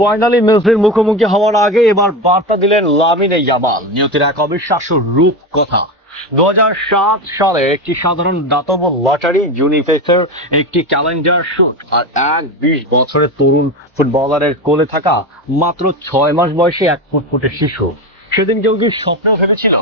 Finally মেসির মুখোমুখি হওয়ার আগে এবার বার্তা দিলেন লামিনে ইয়ামাল। নিয়তির এক অবিশ্বাস্য রূপ কথা। 2007 সালে একটি সাধারণ দাতব্য লটারি, ইউনিসেফের একটি ক্যালেন্ডার শুট আর 20 বছরের তরুণ ফুটবলারের কোলে থাকা মাত্র 6 মাস বয়সী এক ফুটফুটে শিশু। সেদিন কেউ কি স্বপ্ন ভেবেছিল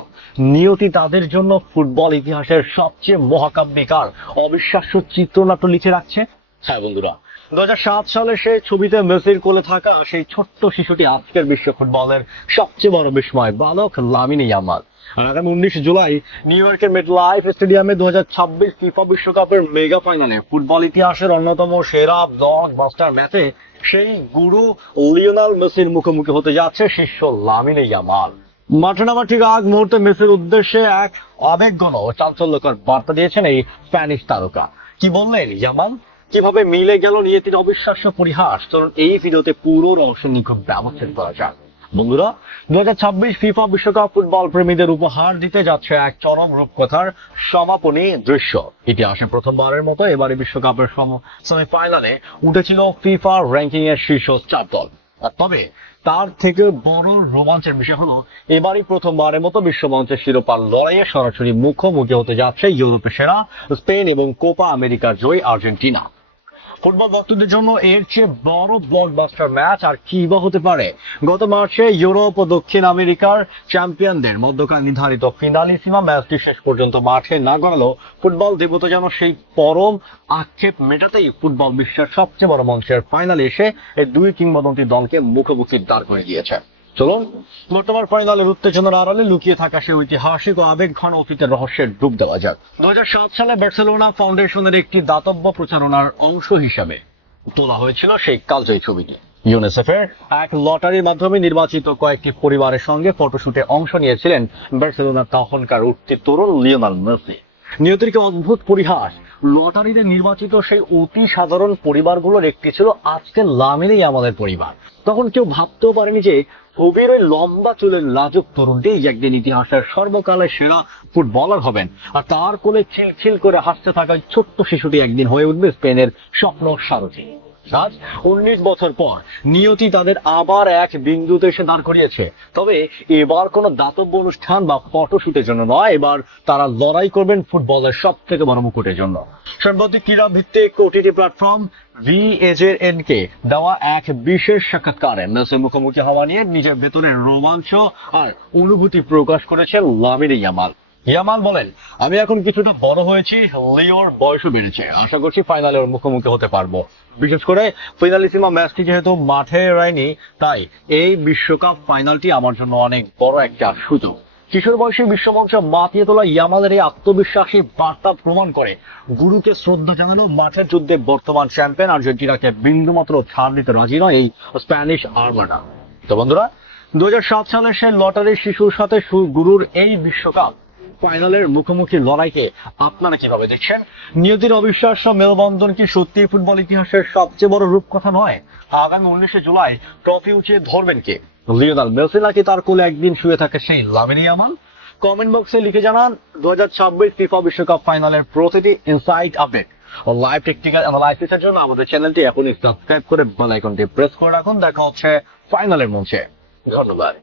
নিয়তি তাদের জন্য ফুটবল ইতিহাসের সবচেয়ে মহাকাব্যিক আর অবিশ্বাস্য চিত্রনাট্য লিখে রাখছে? হ্যাঁ বন্ধুরা, 2007 সালে সেই ছবিতে মেসির কোলে থাকা সেই ছোট্ট শিশুটি আজকের বিশ্ব ফুটবলের সবচেয়ে বড় বিস্ময় বালক লামিনে ইয়ামাল। আর আগামী 19 জুলাই নিউ ইয়র্কের মেটলাইফ স্টেডিয়ামে 2026 ফিফা বিশ্বকাপের মেগা ফাইনালে ফুটবল ইতিহাসের অন্যতম সেরা ব্লকবাস্টার ম্যাচে সেই গুরু লিওনেল মেসির মুখোমুখি হতে যাচ্ছে শিষ্য লামিনে ইয়ামাল। মাঠে নামার ঠিক আগ মুহূর্তে মেসির উদ্দেশ্যে এক আবেগঘন ও চাঞ্চল্যকর বার্তা দিয়েছেন এই স্প্যানিশ তারকা। কি বললেন ইয়ামাল? কিভাবে মিলে গেল নিয়তির অবিশ্বাস্য পরিহাস? চলুন এই ভিডিওতে পুরো রহস্য নিখুঁত ব্যবচ্ছেদ করা যাক। বন্ধুরা, 2026 ফিফা বিশ্বকাপ ফুটবল প্রেমীদের উপহার দিতে যাচ্ছে এক চরম রূপকথার সমাপনী দৃশ্য। ইতিহাসে প্রথমবারের মতো এবারে বিশ্বকাপের সেমিফাইনালে উঠেছিল ফিফা র্যাঙ্কিং এর শীর্ষ 4 দল। তবে তার থেকে বড় রোমাঞ্চের বিষয় হলো এবারই প্রথমবারের মতো বিশ্বমঞ্চের শিরোপার লড়াইয়ে সরাসরি মুখোমুখি হতে যাচ্ছে ইউরোপের সেরা স্পেন এবং কোপা আমেরিকার জয়ী আর্জেন্টিনা। ফুটবল ভক্তদের জন্য এর চেয়ে বড় ব্লকবাস্টার ম্যাচ আর কি বা হতে পারে? গত মার্চে ইউরোপ ও দক্ষিণ আমেরিকার চ্যাম্পিয়নদের মধ্যকার নির্ধারিত ফিনালিসিমা ম্যাচটি শেষ পর্যন্ত মাঠে না গড়ালো ফুটবল দেবতা যেন সেই পরম আক্ষেপ মেটাতেই ফুটবল বিশ্বের সবচেয়ে বড় মঞ্চের ফাইনালে এসে এই দুই কিংবদন্তি দলকে মুখোমুখি দাঁড় করে দিয়েছে। চলুন বর্তমান ফাইনালের উত্তেজনার আড়ালে লুকিয়ে থাকা সেই ঐতিহাসিক ও আবেগঘন অতীতের রহস্যের ডুব দেওয়া যাক। 2007 সালে বার্সেলোনা ফাউন্ডেশনের একটি দাতব্য প্রচারণার অংশ হিসাবে তোলা হয়েছিল সেই কালজয়ী ছবিটি। ইউনিসেফের এক লটারির মাধ্যমে নির্বাচিত কয়েকটি পরিবারের সঙ্গে ফটোশুটে অংশ নিয়েছিলেন বার্সেলোনার তখনকার উঠতি তরুণ লিওনেল মেসি। নিয়তির কি অদ্ভুত পরিহাস! লটারিতে নির্বাচিত সেই অতি সাধারণ পরিবারগুলোর একটি ছিল আজকের লামিনে ইয়ামালের পরিবার। তখন কেউ ভাবতেও পারেনি যে ছবির ওই লম্বা চুলের লাজুক তরুণটি একদিন ইতিহাসের সর্বকালের সেরা ফুটবলার হবেন, আর তার কোলে খিলখিল করে হাসতে থাকা ছোট্ট শিশুটি একদিন হয়ে উঠবে স্পেনের স্বপ্ন সারথি। আজ 19 বছর পর নিয়তি তাদের আবার এক বিন্দুতে এসে দাঁড় করিয়েছে। তবে এবার কোনো দাতব্য অনুষ্ঠান বা ফটোশুটের জন্য নয়, এবার তারা লড়াই করবেন ফুটবলের সব থেকে বড় মুকুটের জন্য। সাম্প্রতিক ক্রীড়া ভিত্তিক ওটিটি প্ল্যাটফর্ম VAJN কে দেওয়া এক বিশেষ সাক্ষাৎকারে মেসির মুখোমুখি হওয়া নিয়ে নিজের ভেতরের রোমাঞ্চ আর অনুভূতি প্রকাশ করেছেন লামিনে ইয়ামাল। ইয়ামাল বলেন, আমি এখন কিছুটা বড় হয়েছি, লিওর বয়সও বেড়েছে, আশা করছি ফাইনালে ওর মুখোমুখি হতে পারবো। বিশেষ করে ফিনালিসিমা ম্যাচটি যেহেতু মাঠে এড়ায়নি, তাই এই বিশ্বকাপ ফাইনালটি আমার জন্য অনেক বড় একটা সুযোগ। কিশোর বয়সী বিশ্বমঞ্চ মাতিয়ে তোলা ইয়ামালের এই আত্মবিশ্বাসী বার্তা প্রমাণ করে গুরুকে শ্রদ্ধা জানালো মাঠের যুদ্ধে বর্তমান চ্যাম্পিয়ন আর্জেন্টিনাকে বিন্দুমাত্র ছাড় দিতে রাজি নয় এই স্প্যানিশ আর্মাডা। তো বন্ধুরা, 2007 সালের সেই লটারির শিশুর সাথে গুরুর এই বিশ্বকাপ ফাইনালের মুখোমুখি লড়াইকে আপনারা কিভাবে দেখছেন? নিয়তির অবিশ্বাস্য মেলবন্ধন কি সত্যি ফুটবল ইতিহাসের সবচেয়ে বড় রূপকথা নয়? আগামী 19 জুলাই ট্রফি উঁচিয়ে ধরবেন কে? লিওনেল মেসি নাকি তার কোলে একদিন শুয়ে থাকে সেই লামিনে ইয়ামাল? কমেন্ট বক্সে লিখে জানান। 2026 ফিফা বিশ্বকাপ ফাইনালের প্রতিটি ইনসাইট আপডেট ও লাইভ টেকনিক্যাল অ্যানালাইসিসের জন্য আমাদের চ্যানেলটি এখনই সাবস্ক্রাইব করে বেল আইকনটি প্রেস করে রাখুন। দেখা হচ্ছে ফাইনালের মঞ্চে। ধন্যবাদ।